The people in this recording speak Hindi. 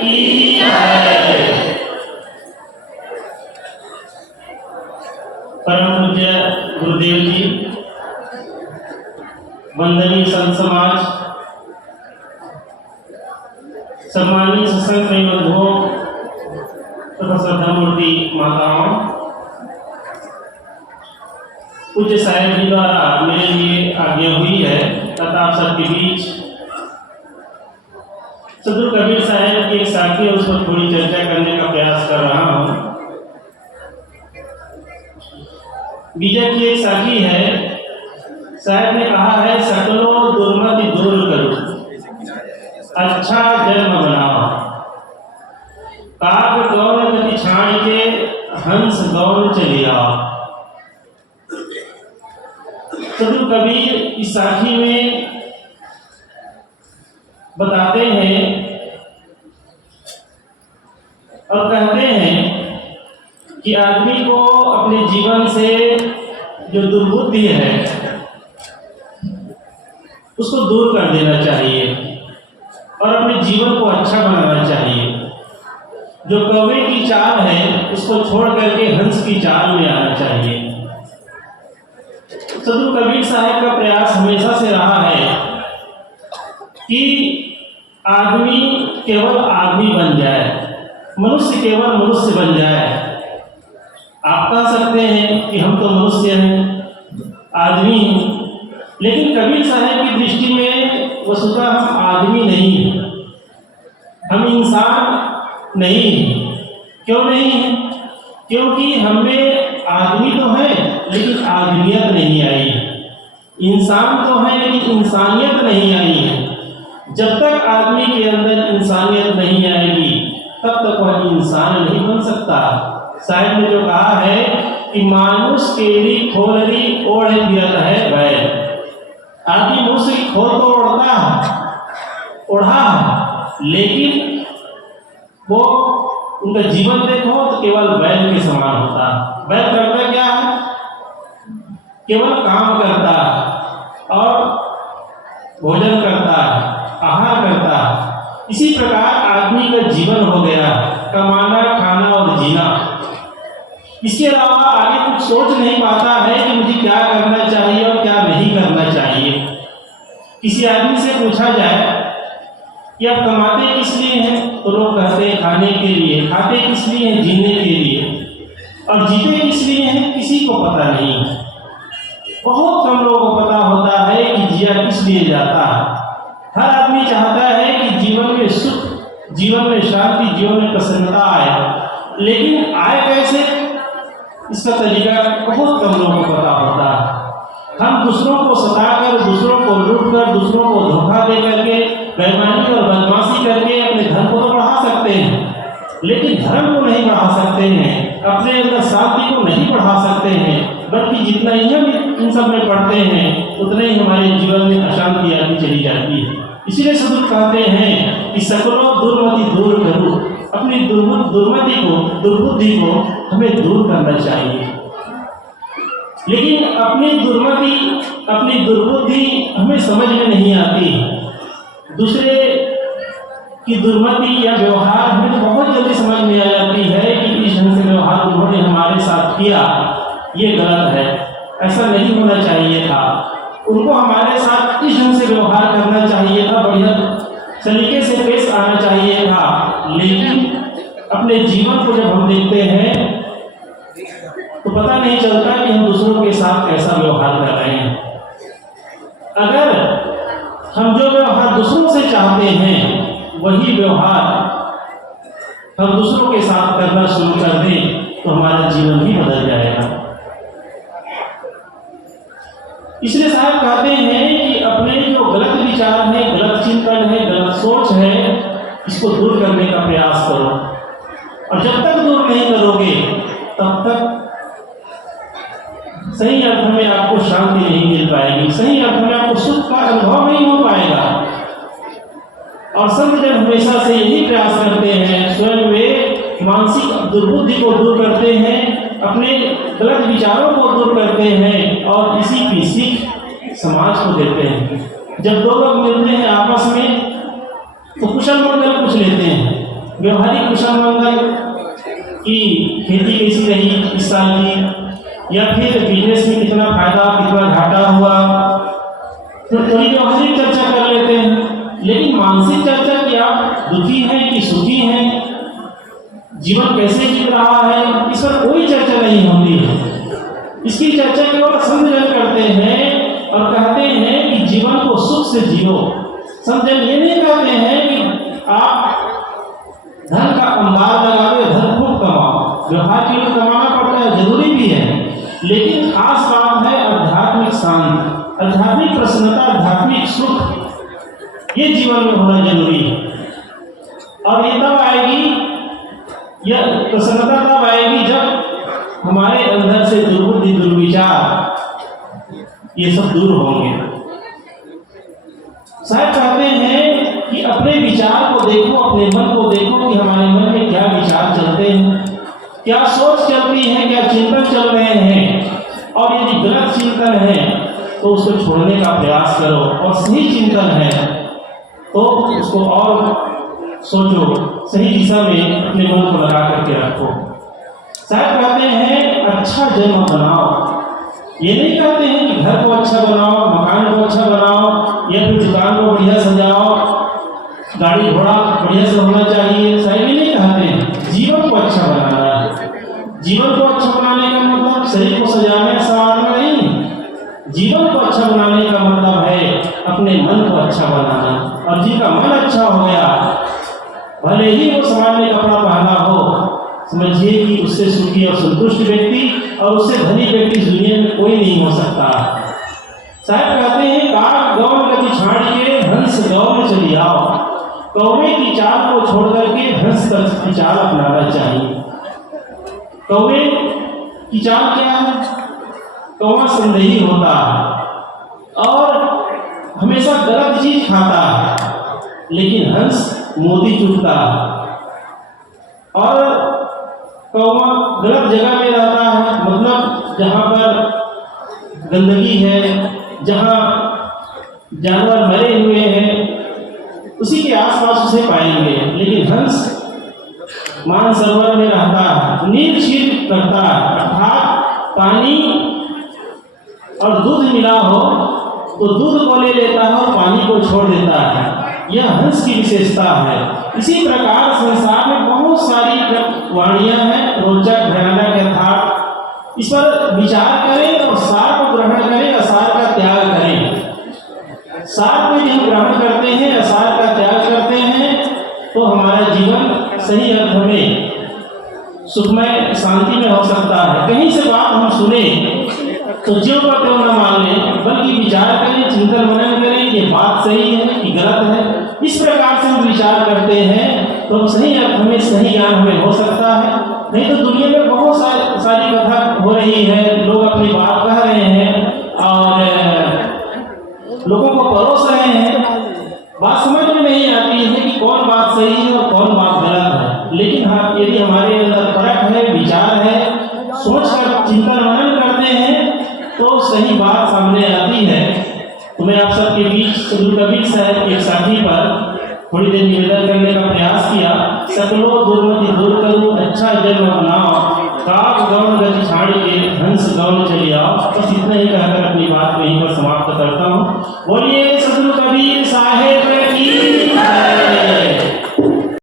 की जय। परम पूज्य गुरुदेव जी, वंदनीय संत समाज, सम्मानीय सत्संग प्रेमी बंधुओं तथा श्रद्धामूर्ति माताओं, पूज्य साहेब जी द्वारा मेरे लिए आज्ञा हुई है तथा आप सबके बीच सदगुरु कबीर साहब की एक साखी है, उस पर थोड़ी चर्चा करने का प्रयास कर रहा हूँ। बीजक की एक साखी है। साहब ने कहा है, सकलो दुर्मति दूर करो, अच्छा जन्म बनाओ, काग गौर गति छाण के हंस गौर चली आओ। सदगुरु कबीर इस साखी में बताते हैं और कहते हैं कि आदमी को अपने जीवन से जो दुर्बुद्धि है उसको दूर कर देना चाहिए और अपने जीवन को अच्छा बनाना चाहिए। जो कौवे की चाल है उसको छोड़ करके हंस की चाल में आना चाहिए। सदगुरु कबीर साहब का प्रयास हमेशा से रहा है कि आदमी केवल आदमी बन जाए, मनुष्य केवल मनुष्य बन जाए। आप कह सकते हैं कि हम तो मनुष्य हैं, आदमी हैं, लेकिन कबीर साहब की दृष्टि में वस्तुतः हम आदमी नहीं हैं, हम इंसान नहीं हैं। क्यों नहीं है? क्योंकि हमें आदमी तो है लेकिन आदमियत नहीं आई है, इंसान तो है लेकिन इंसानियत नहीं आई है। जब तक आदमी के अंदर इंसानियत नहीं आएगी तब तक वह इंसान नहीं बन सकता। साहब ने जो कहा है कि मानुष केरी खोलरी ओढ़ गिरत है बैल, आदमी मनुष्य की खोल तो ओढ़ता है, ओढ़ा है, लेकिन वो उनका जीवन देखो तो केवल बैल के समान होता है। बैल करता क्या है? केवल काम करता है और भोजन करता है, आहार करता है। इसी प्रकार आदमी का जीवन हो गया, कमाना, खाना और जीना। इसके अलावा आगे कुछ सोच नहीं पाता है कि मुझे क्या करना चाहिए और क्या नहीं करना चाहिए। किसी आदमी से पूछा जाए कि आप कमाते किस लिए हैं, तो लोग कहते हैं खाने के लिए। खाते किस लिए हैं? जीने के लिए। और जीते किस लिए हैं? किसी को पता नहीं। बहुत कम लोगों को पता होता है कि जिया किस लिए जाता है। हर आदमी चाहता है कि जीवन में सुख, जीवन में शांति, जीवन में प्रसन्नता आए, लेकिन आए कैसे, इसका तरीका बहुत कम लोगों को पता होता है। हम दूसरों को सताकर, दूसरों को लूटकर, दूसरों को धोखा दे करके, बेईमानी और बदमाशी करके अपने धन को तो बढ़ा सकते हैं, लेकिन धर्म को नहीं बढ़ा सकते हैं, अपने अंदर शांति को नहीं बढ़ा सकते हैं। बल्कि जितना ही हम इन सब में पढ़ते हैं उतने ही हमारे जीवन में अशांति आती चली जाती है। इसीलिए सदगुरु कहते हैं कि सकलो दुर्मति दूर करो, अपनी दुर्मति को, दुर्बुद्धि को हमें दूर करना चाहिए। लेकिन अपनी दुर्मति, अपनी दुर्बुद्धि हमें समझ में नहीं आती। दूसरे की दुर्मति या व्यवहार हमें तो बहुत जल्दी समझ में आ जाती है कि इस ढंग से व्यवहार उन्होंने हमारे साथ किया, ये गलत है, ऐसा नहीं होना चाहिए था। उनको हमारे साथ इस ढंग से व्यवहार करना चाहिए था, बढ़िया तरीके से पेश आना चाहिए था। लेकिन अपने जीवन को जब हम देखते हैं तो पता नहीं चलता कि हम दूसरों के साथ कैसा व्यवहार कर रहे हैं। अगर हम जो व्यवहार दूसरों से चाहते हैं वही व्यवहार हम दूसरों के साथ करना शुरू कर दें तो हमारा जीवन ही बदल जाएगा। इसलिए साहब कहते हैं कि अपने जो गलत विचार है, गलत चिंतन है, गलत सोच है, इसको दूर करने का प्रयास करो। और जब तक दूर नहीं करोगे तब तक सही अर्थ में आपको शांति नहीं मिल पाएगी, सही अर्थ में आपको सुख का अनुभव नहीं हो पाएगा। और संत जन हमेशा से यही प्रयास करते हैं, स्वयं वे मानसिक दुर्बुद्धि को दूर करते हैं, अपने गलत विचारों को दूर करते हैं और इसी की सीख समाज को देते हैं। जब दो लोग मिलते हैं आपस में तो कुशल मंगल पूछ लेते हैं, व्यवहारिक कुशल मंगल की खेती कैसी रही इस साल की, या फिर बिजनेस में कितना फायदा कितना घाटा हुआ, तो थोड़ी व्यवहारिक चर्चा कर लेते हैं। लेकिन मानसिक चर्चा कि आप दुखी हैं कि सुखी हैं, जीवन कैसे बीत रहा है, इस पर कोई चर्चा नहीं होती है। इसकी चर्चा केवल संतजन करते हैं और कहते हैं कि जीवन को सुख से जियो। संतजन ये नहीं कहते हैं कि आप धन का अंबार लगावे, धन खूब कमाओ। व्यवहार के लिए कमाना पड़ता है, जरूरी भी है, लेकिन खास बात है आध्यात्मिक शांति, आध्यात्मिक प्रसन्नता, आध्यात्मिक सुख, ये जीवन में होना जरूरी है। और ये तब आएगी, यह प्रसन्नता तब आएगी जब हमारे अंदर से दुर्बुद्धि दुर्विचार ये सब दूर होंगे। शायद कहते हैं कि अपने विचार को देखो, अपने मन को देखो कि हमारे मन में क्या विचार चलते हैं, क्या सोच चलती है, क्या चिंतन चल रहे हैं। और यदि गलत चिंतन है तो उसको छोड़ने का प्रयास करो, और सही चिंतन है तो उसको और सोचो, सही दिशा में अपने मन को लगा करके रखो। शायद कहते हैं अच्छा जन्म बनाओ, ये नहीं कहते हैं कि घर को अच्छा बनाओ, मकान को अच्छा बनाओ, या फिर दुकान को बढ़िया सजाओ, गाड़ी घोड़ा बढ़िया से होना चाहिए। शायद ये नहीं कहते हैं, जीवन को अच्छा बनाना है। जीवन को अच्छा बनाने का मतलब शरीर को सजाना संवारना नहीं, जीवन को अच्छा बनाने का मतलब है अपने मन को अच्छा बनाना। और जिनका मन अच्छा हो गया, भले ही वो समाज में कपड़ा पहना हो, समझिए कि उससे सुखी और संतुष्ट व्यक्ति और उससे धनी व्यक्ति इस दुनिया में कोई नहीं हो सकता। शायद कहते हैं काग गौ में गति छाड़ के हंस गौ में चली आओ। कौवे की चाल को छोड़ करके हंस की चाल अपनाना चाहिए। कौवे की चाल क्या है? कौवा संदेही होता है और हमेशा गलत चीज खाता है, लेकिन हंस मोती चुगता है। और कौवा गलत जगह में रहता है, मतलब जहाँ पर गंदगी है, जहाँ जानवर मरे हुए हैं, उसी के आसपास उसे पाएंगे। लेकिन हंस मानसरोवर में रहता है, नीर क्षीर करता है, अर्थात पानी और दूध मिला हो तो दूध को ले लेता है और पानी को छोड़ देता है। यह हंस की विशेषता है। इसी प्रकार संसार में बहुत सारी वाणियां हैं, रोचक भयानक यथार्थ। इस पर विचार करें और सार को ग्रहण करें, असार का त्याग करें। सार को यदि हम ग्रहण करते हैं, असार का त्याग करते हैं, तो हमारा जीवन सही अर्थ में सुखमय शांति में हो सकता है। कहीं से बात हम सुने तो ज्यों का त्यों न मान लें, बल्कि विचार करें, चिंतन मनन करें, ये बात सही है कि गलत है। इस प्रकार से हम विचार करते हैं तो सही अर्थ में सही ज्ञान हमें हो सकता है। नहीं तो दुनिया में बहुत सारी कथा हो रही है, लोग अपनी बात कह रहे हैं और लोगों को परोस रहे हैं। बात समझ में नहीं आती है कि कौन बात सही है और कौन बात गलत है। लेकिन हाँ, यदि हमारे अंदर फर्क है, विचार है, सोच कर चिंतन मनन करते हैं तो सही बात सामने आती है। तो मैं आप सबके बीच सदगुरु कबीर साहब के साथी पर थोड़ी देर निवेदन करने का प्रयास किया। सकलो दुर्मति दूर करूँ, अच्छा जन्म अपनाओ, काग गौण गति छाड़ के हंस गौण चली आओ। बस इतना ही कहकर अपनी बात को यहीं पर समाप्त करता हूँ। बोलिए सदगुरु कबीर साहेब की।